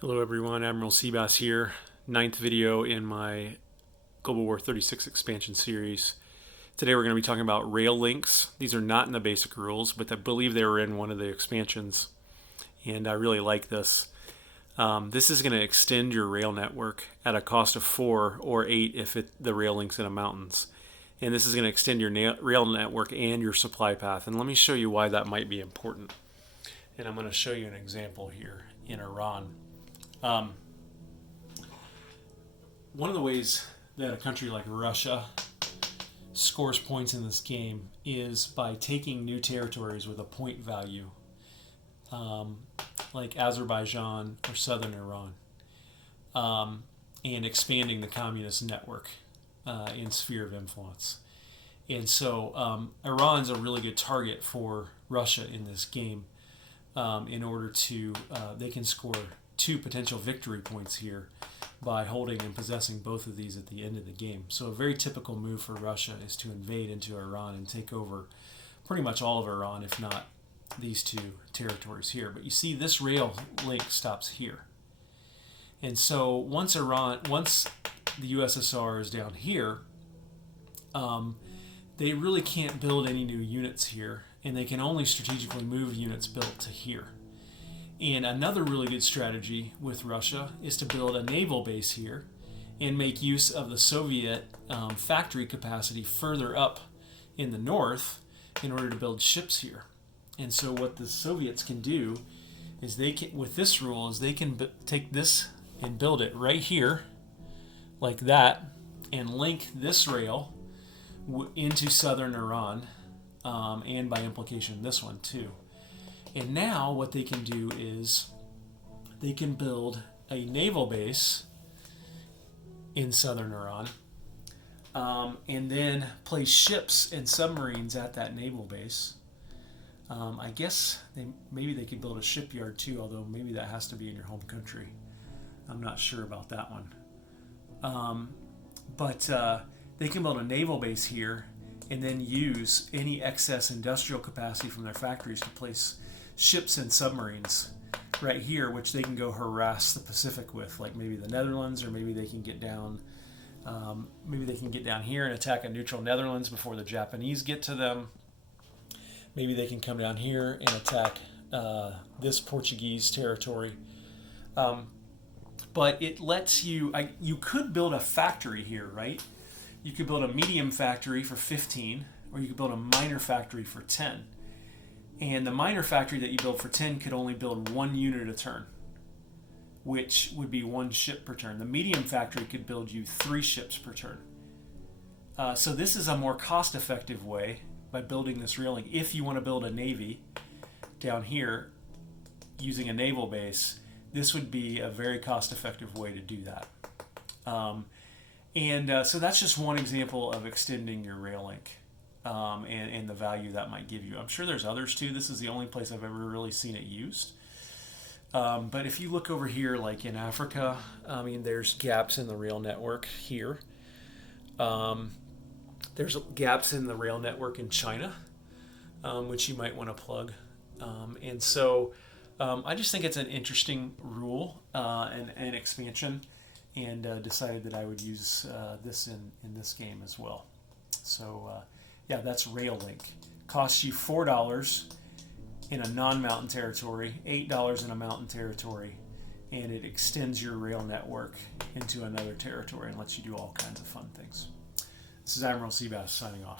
Hello everyone, Admiral Seabass here. Ninth video in my Global War 36 expansion series. Today we're going to be talking about rail links. These are not in the basic rules, but I believe they were in one of the expansions, and I really like this. This is going to extend your rail network at a cost of 4 or 8 if the rail link's in the mountains. And this is going to extend your rail network and your supply path. And let me show you why that might be important. And I'm going to show you an example here in Iran. One of the ways that a country like Russia scores points in this game is by taking new territories with a point value, like Azerbaijan or southern Iran, and expanding the communist network in sphere of influence. And so Iran's a really good target for Russia in this game in order to, they can score 2 potential victory points here by holding and possessing both of these at the end of the game. So a very typical move for Russia is to invade into Iran and take over pretty much all of Iran, if not these 2 territories here. But you see this rail link stops here. And so once the USSR is down here, they really can't build any new units here, and they can only strategically move units built to here. And another really good strategy with Russia is to build a naval base here and make use of the Soviet factory capacity further up in the north in order to build ships here. And so what the Soviets can do is with this rule, is they can take this and build it right here like that and link this rail into southern Iran, and by implication this one too. And now what they can do is they can build a naval base in southern Iran, and then place ships and submarines at that naval base. I guess maybe they could build a shipyard too, although maybe that has to be in your home country. I'm not sure about that one. But they can build a naval base here and then use any excess industrial capacity from their factories to place ships and submarines right here, which they can go harass the Pacific with, like maybe the Netherlands, or maybe they can get down here and attack a neutral Netherlands before the Japanese get to them. Maybe they can come down here and attack this Portuguese territory. But it lets you, you could build a factory here, right? You could build a medium factory for 15, or you could build a minor factory for 10. And the minor factory that you build for 10 could only build 1 unit a turn, which would be 1 ship per turn. The medium factory could build you 3 ships per turn. So this is a more cost-effective way by building this railing. If you want to build a navy down here using a naval base, this would be a very cost-effective way to do that. So that's just one example of extending your rail link. And the value that might give you. I'm sure there's others too. This is the only place I've ever really seen it used. But if you look over here, like in Africa, I mean, there's gaps in the rail network here. There's gaps in the rail network in China, which you might want to plug. And so I just think it's an interesting rule and expansion, and decided that I would use this in this game as well. So yeah, that's rail link. Costs you $4 in a non-mountain territory, $8 in a mountain territory, and it extends your rail network into another territory and lets you do all kinds of fun things. This is Admiral Seabass signing off.